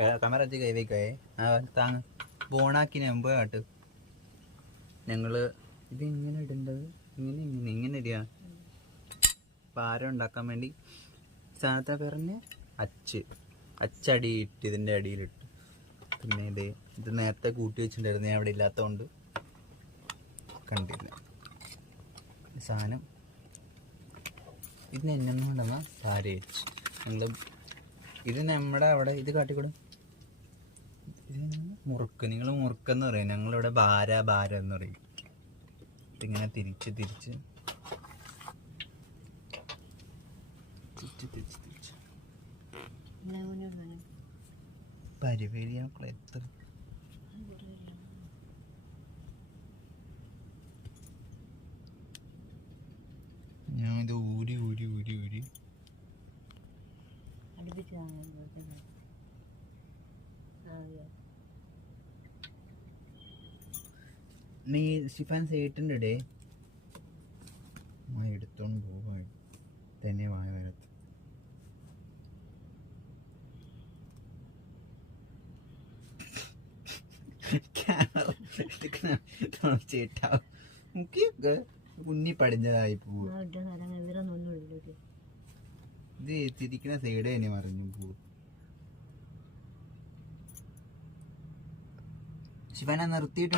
camera വെച്ച് കൈവയ്ക്കേ താങ്ങ് ബോണാക്കിന് മുമ്പ് കേട്ട് ഞങ്ങള് ഇത് ഇങ്ങനെ ഇടേണ്ടത് ഇങ്ങനെ ഇടുക പാര ഉണ്ടാക്കാൻ വേണ്ടി സാധാ പറഞ്ഞ് അച്ചടി ഇട്ട് ഇതിൻ്റെ അടിയിലിട്ട് പിന്നെ ഇത് നേരത്തെ കൂട്ടി വെച്ചിട്ടുണ്ടായിരുന്നു ഞാൻ അവിടെ ഇല്ലാത്തതുകൊണ്ട് കണ്ടില്ല സാധനം ഇതിന് എന്നെ കൊണ്ടുവന്ന സാര വെച്ച് ഞങ്ങൾ ഇത് നമ്മുടെ അവിടെ ഇത് കാട്ടിക്കൂടും മുറുക്ക് നിങ്ങൾ മുറുക്കെന്ന് പറയും ഞങ്ങളിവിടെ ഭാര എന്ന് പറയും ഇതിങ്ങനെ തിരിച്ച് പരിപേരി എത്ര ഞാൻ ഇത് ഊരി നീ ഷിഫാൻ സേട്ടുണ്ട് ഡേ എടുത്തോണ്ട് പോവാ തന്നെ വായ വരത്ത് ചേട്ടാ മുക്കിയൊക്കെ കുഞ്ഞി പടിഞ്ഞതായി പോവും ഇത് തിരിക്കുന്ന സൈഡ് തന്നെ മറിഞ്ഞു പോവും ശിവനെ നിർത്തിയിട്ട്